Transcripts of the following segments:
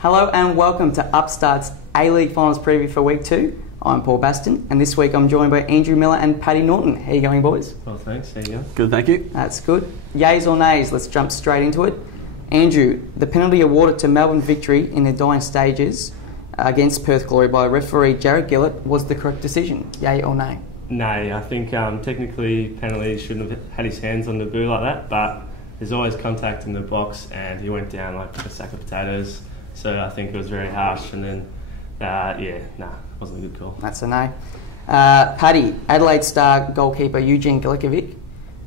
Hello and welcome to Upstart's A-League Finals preview for Week 2. I'm Paul Baston and this week I'm joined by Andrew Miller and Paddy Norton. How you going, boys? Well, thanks. How you going? Good, thank you. That's good. Yays or nays? Let's jump straight into it. Andrew, the penalty awarded to Melbourne Victory in the dying stages against Perth Glory by referee Jared Gillett was the correct decision. Yay or nay? Nay, I think technically penalty shouldn't have had his hands on the boo like that, but there's always contact in the box and he went down like a sack of potatoes. So I think it was very harsh, and then, wasn't a good call. That's a no. Paddy, Adelaide Star goalkeeper Eugene Gilikovic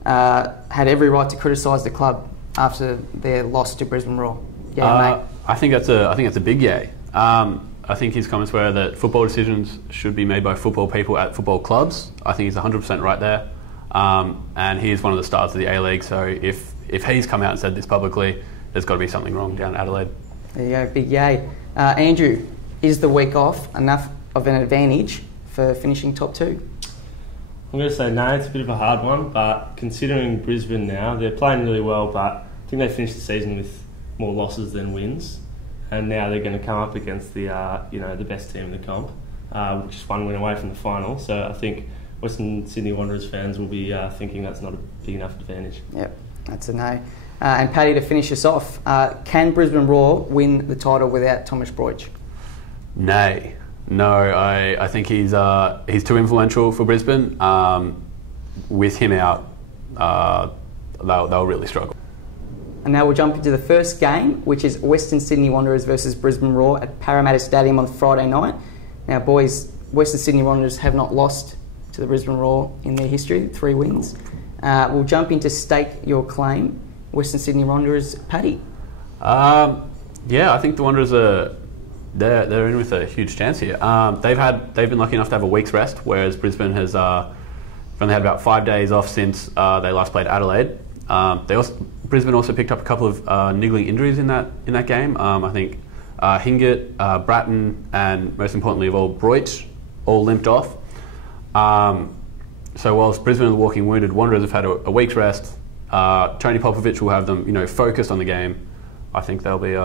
had every right to criticise the club after their loss to Brisbane Roar. Yeah, mate. I think that's a big yay. I think his comments were that football decisions should be made by football people at football clubs. I think he's 100% right there, and he is one of the stars of the A-League. So if he's come out and said this publicly, there's got to be something wrong down at Adelaide. There you go, big yay. Andrew, is the week off enough of an advantage for finishing top 2? I'm going to say no, it's a bit of a hard one, but considering Brisbane now, they're playing really well, but I think they finished the season with more losses than wins, and now they're going to come up against the the best team in the comp, which is one win away from the final. So I think Western Sydney Wanderers fans will be thinking that's not a big enough advantage. Yep, that's a no. And Paddy, to finish us off, can Brisbane Roar win the title without Thomas Broich? Nay. No, I think he's too influential for Brisbane. With him out, they'll really struggle. And now we'll jump into the first game, which is Western Sydney Wanderers versus Brisbane Roar at Parramatta Stadium on Friday night. Now, boys, Western Sydney Wanderers have not lost to the Brisbane Roar in their history, 3 wins. We'll jump into Stake Your Claim. Western Sydney Wanderers, Paddy. I think the Wanderers they're in with a huge chance here. They've been lucky enough to have a week's rest, whereas Brisbane has only had about 5 days off since they last played Adelaide. Brisbane also picked up a couple of niggling injuries in that game. I think Hingett, Bratton, and most importantly of all, Broich all limped off. So whilst Brisbane are walking wounded, Wanderers have had a week's rest. Tony Popovich will have them, focused on the game. I think they'll be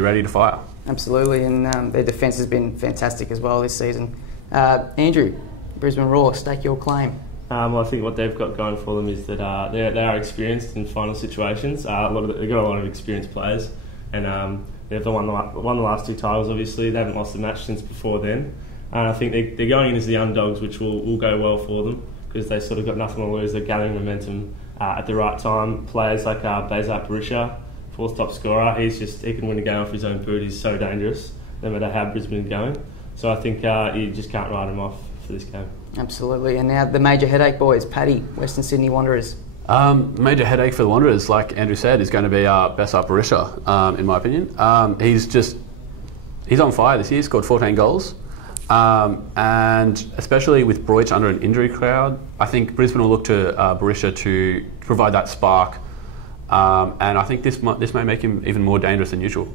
ready to fire. Absolutely, and their defence has been fantastic as well this season. Andrew, Brisbane Roar, stake your claim. I think what they've got going for them is that they are experienced in final situations. They've got a lot of experienced players, and they've won the last 2 titles. Obviously, they haven't lost a match since before then. And I think they're going in as the underdogs, which will go well for them because they sort of got nothing to lose. They're gathering momentum at the right time. Players like Bezat Barisha, 4th top scorer, he can win a game off his own boot. He's so dangerous, no matter how Brisbane is going. So I think you just can't write him off for this game. Absolutely. And now the major headache, boys. Paddy, Western Sydney Wanderers. Major headache for the Wanderers, like Andrew said, is going to be Bezat Barisha, in my opinion. He's on fire this year. Scored 14 goals. And especially with Broich under an injury cloud, I think Brisbane will look to Barisha to provide that spark. And I think this may make him even more dangerous than usual.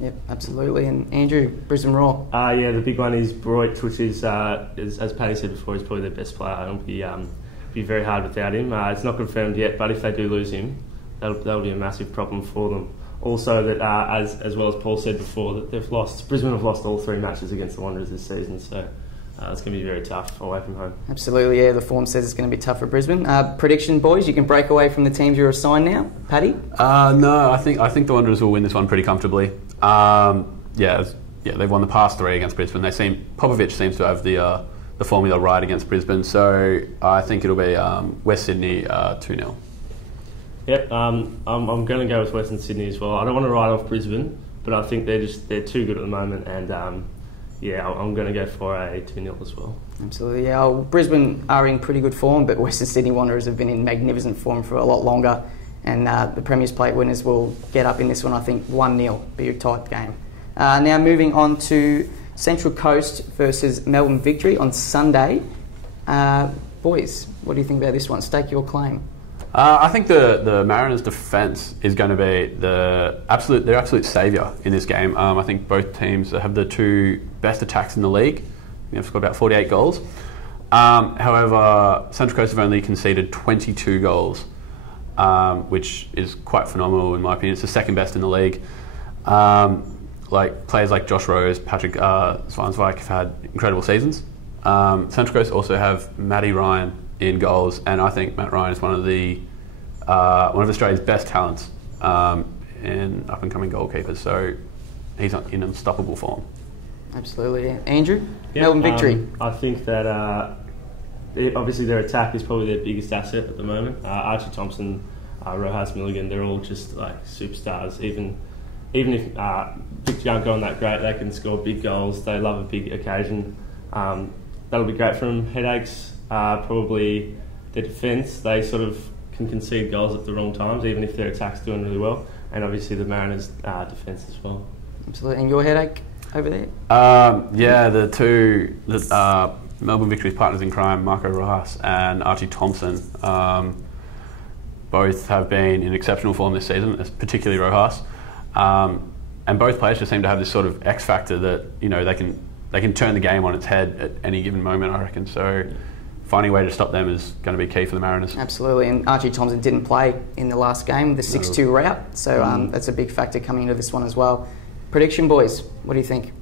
Yep, absolutely. And Andrew, Brisbane Roar. The big one is Broich, which is, as Paddy said before, he's probably their best player. It'll be very hard without him. It's not confirmed yet, but if they do lose him, that'll be a massive problem for them. Also, that as well as Paul said before, that Brisbane have lost all 3 matches against the Wanderers this season, so it's going to be very tough away from home. Absolutely, yeah. The form says it's going to be tough for Brisbane. Prediction, boys. You can break away from the teams you're assigned now. Paddy. No, I think the Wanderers will win this one pretty comfortably. They've won the past 3 against Brisbane. Popovich seems to have the formula right against Brisbane, so I think it'll be West Sydney 2-0. Yep, I'm going to go with Western Sydney as well. I don't want to write off Brisbane, but I think they're too good at the moment, and I'm going to go for a 2-0 as well. Absolutely, yeah. Well, Brisbane are in pretty good form, but Western Sydney Wanderers have been in magnificent form for a lot longer, and the Premier's Plate winners will get up in this one, I think 1-0, be a tight game. Now moving on to Central Coast versus Melbourne Victory on Sunday. Boys, what do you think about this one? Stake your claim. I think the Mariners' defence is going to be their absolute saviour in this game. I think both teams have the 2 best attacks in the league. They've scored about 48 goals. However, Central Coast have only conceded 22 goals, which is quite phenomenal in my opinion. It's the second best in the league. Like players like Josh Rose, Patrick Zwanswijk have had incredible seasons. Central Coast also have Matty Ryan in goals, and I think Matt Ryan is one of Australia's best talents in up and coming goalkeepers. So he's in unstoppable form. Absolutely, Andrew. Melbourne Victory. I think that obviously their attack is probably their biggest asset at the moment. Archie Thompson, Rojas Milligan, they're all just like superstars. Even if Victory aren't going that great, they can score big goals. They love a big occasion. That'll be great for them. Headaches, probably their defence. They sort of can concede goals at the wrong times, even if their attack's doing really well. And obviously the Mariners' defence as well. Absolutely. And your headache over there? The Melbourne Victory's partners in crime, Marco Rojas and Archie Thompson, both have been in exceptional form this season, particularly Rojas. And both players just seem to have this sort of X factor that, you know, they can turn the game on its head at any given moment, I reckon. So finding a way to stop them is going to be key for the Mariners. Absolutely, and Archie Thompson didn't play in the last game, the 6-2 rout, so that's a big factor coming into this one as well. Prediction, boys, what do you think?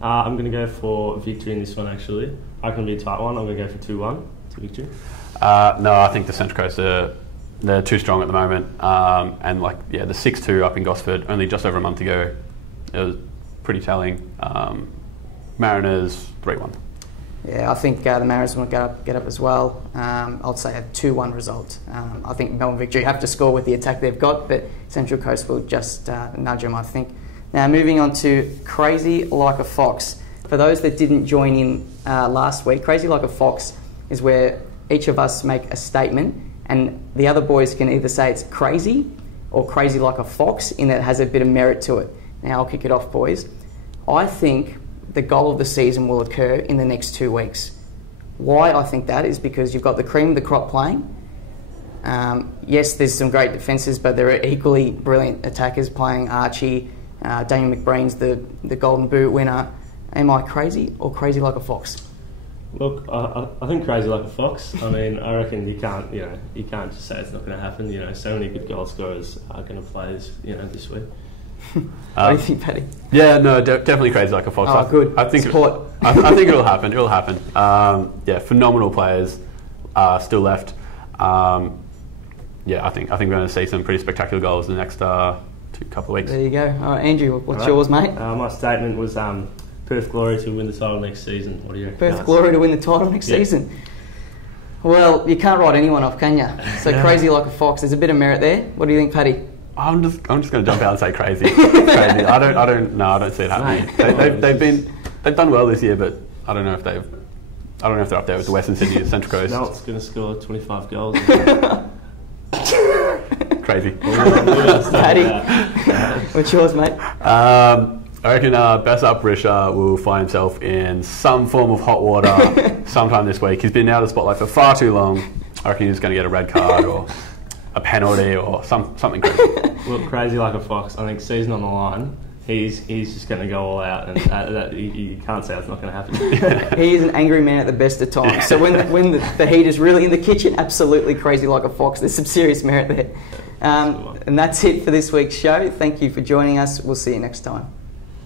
I'm going to go for Victory in this one, actually. I can be a tight one. I'm going to go for 2-1 to Victory. No, I think the Central Coast they're too strong at the moment. And the 6-2 up in Gosford only just over a month ago, it was pretty telling. Mariners 3-1. Yeah, I think the Mariners will get up as well. I'll say a 2-1 result. I think Melbourne Victory have to score with the attack they've got, but Central Coast will just nudge them, I think. Now, moving on to Crazy Like a Fox. For those that didn't join in last week, Crazy Like a Fox is where each of us make a statement and the other boys can either say it's crazy or crazy like a fox in that it has a bit of merit to it. Now, I'll kick it off, boys. I think the goal of the season will occur in the next 2 weeks. Why I think that is because you've got the cream of the crop playing. Yes, there's some great defences, but there are equally brilliant attackers playing. Archie, Daniel McBreen's the Golden Boot winner. Am I crazy or crazy like a fox? Look, I think crazy like a fox. I mean, I reckon you can't just say it's not going to happen. You know, so many good goal scorers are going to play this week. What do you think, Paddy? Yeah, no, definitely crazy like a fox. Oh, good. I think Support. I think it'll happen. It'll happen. Phenomenal players still left. I think we're going to see some pretty spectacular goals in the next couple of weeks. There you go. All right, Andrew, what's yours, mate? My statement was Perth Glory to win the title next season. What do you reckon? Perth Glory to win the title next season. Well, you can't write anyone off, can you? So crazy like a fox. There's a bit of merit there. What do you think, Paddy? I'm just going to jump out and say crazy. Crazy. I don't see it happening. They've done well this year, but I don't know if they're up there with the Western Sydney, Central Coast. Melt's going to score 25 goals. Crazy. Paddy, what's yours, mate? I reckon Bess Uprisher will find himself in some form of hot water sometime this week. He's been out of the spotlight for far too long. I reckon he's going to get a red card or a penalty or something crazy. Look, crazy like a fox. I think season on the line, he's just going to go all out, and you can't say it's not going to happen. He is an angry man at the best of times. So when the heat is really in the kitchen, absolutely crazy like a fox. There's some serious merit there. And that's it for this week's show. Thank you for joining us. We'll see you next time.